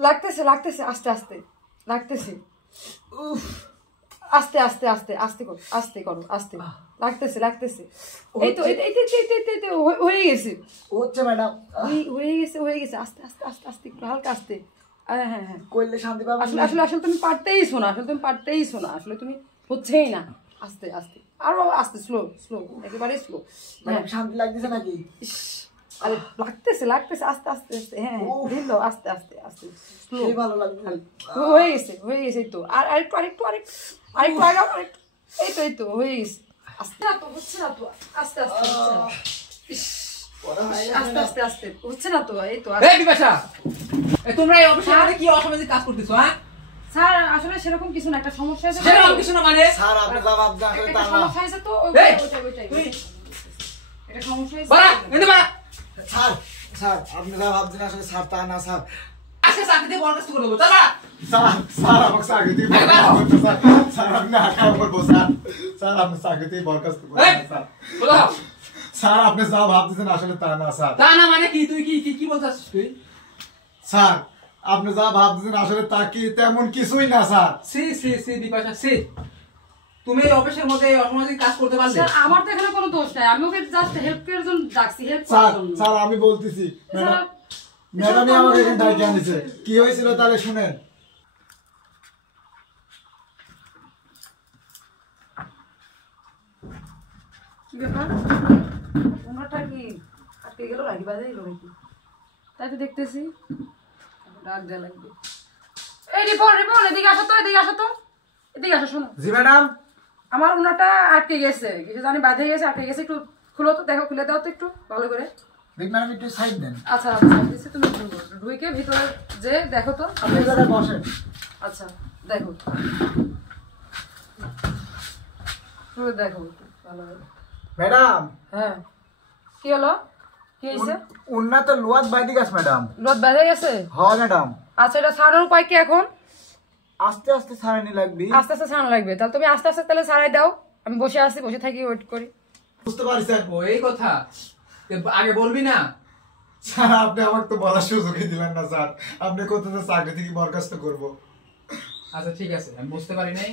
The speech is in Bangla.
লাগতেছে লাগতেছে আস্তে আস্তে লাগতেছে আস্তে আস্তে আস্তে আস্তে করো আস্তে করো আস্তে লাগতেছে লাগতেছে এই তো হয়ে গেছে হচ্ছে ম্যাডাম হয়ে গেছে আস্তে আস্তে আস্তে আস্তে একটু হালকা আস্তে হ্যাঁ হ্যাঁ হ্যাঁ করলে শান্তি পাবে আসলে আসলে আসলে তুমি পারতেইছো না আসলে তুমি হচ্ছেই না আস্তে আস্তে আরো আস্তে স্লো স্লো একেবারে স্লো ম্যাডাম শান্তি লাগতেছে নাকি আরে লাগতেছে লাগতেছে আস্তে আস্তে আস্তে হ্যাঁ দিল আস্তে আস্তে আস্তে স্লো ভালো লাগবে হয়ে গেছে এই তো আর আরেকটু আরেকটু আরেকটু আরেকটু আগাও আরেকটু এই তো হয়ে গেছে আস্তে না তো হচ্ছে না তো আস্তে আস্তে আস্তে আস্তে আস্তে হচ্ছে না তো এই তো এই বিপাশা তোমরা এই অফিসে আমাদের কি অসামাজিক কাজ করতেছো হ্যাঁ স্যার আসলে সেরকম কিছু না একটা সমস্যা আছে সেরকম কিছু না মানে স্যার আপনি জবাব দেন একটা সমস্যা আছে তো এই ওইটাই এটা সমস্যা আছে বাড়া এনে বাড়া স্যার স্যার আপনি জবাব দেন আসলে স্যার তা না স্যার আজকে চাকরিতে বরখাস্ত করে দেবো তারা স্যার স্যার আমাকে চাকরিতেই বরখাস্ত করতে স্যার স্যার আপনি আশা করবো স্যার স্যার আপনি চাকরিতেই বরখাস্ত করবেন স্যার বলো স্যার আপনি যা ভাবতেছেন আসলে তা না স্যার তা না মানে কি তুই কি বলছিস তুই স্যার আপনি যা ভাবতেছেন আসলে তা কি তেমন কিছুই না স্যার সি বিপাশা সি তুমি এই অফিসের মধ্যে অসামাজিক কাজ করতে পারলে স্যার আমার তো এখানে কোনো দোষ নাই আমি ওকে জাস্ট হেল্প করার জন্য ডাকছি হেল্প স্যার করার জন্য স্যার আমি বলতেছি ম্যাডামই আমাকে এখানে ডাইকে আনিছে কি হয়েছিল তাহলে শুনেন কি ব্যাপার ওনাটা কি আটকে গেল নাকি বাজে গেল নাকি তাই তো দেখতেছি ডাক দেওয়া লাগবে এই রিপন এদিকে আসো তো এদিকে আসো শোনো জি ম্যাডাম আমার ওনাটা আটকে গেছে কিছু জানি বাঁধে গেছে আটকে গেছে একটু খুলো তো দেখো খুলে দাও তো একটু ভালো করে দেখ ম্যাডাম একটু সাইড দেন আচ্ছা আচ্ছা দিচ্ছি তুমি ঢুকে ভিতরে যে দেখো তো আপনি এই জায়গায় বসেন আচ্ছা দেখো দেখো ভালো করে ম্যাডাম হ্যাঁ কি হলো কি হয়েছে উন্না তো লোয়াদ বাইদি গাছ ম্যাডাম রোদ বেঁধে গেছে হ্যাঁ ম্যাডাম আচ্ছা এটা ছাড়ানোর উপায় কি এখন আস্তে আস্তে ছাড়ানি লাগবে আস্তে আস্তে ছাড়ানো লাগবে তাহলে তুমি আস্তে আস্তে তাহলে ছাড়াই দাও আমি বসে থাকি ওয়েট করি বুঝতে পারছেন ও এই কথা আগে বলবি না স্যার আপনি আমাকে তো বলার সুযোগই দিলেন না স্যার আপনি কোথাও চাকরি থেকে বরখাস্ত করবো আচ্ছা ঠিক আছে আমি বুঝতে পারি নাই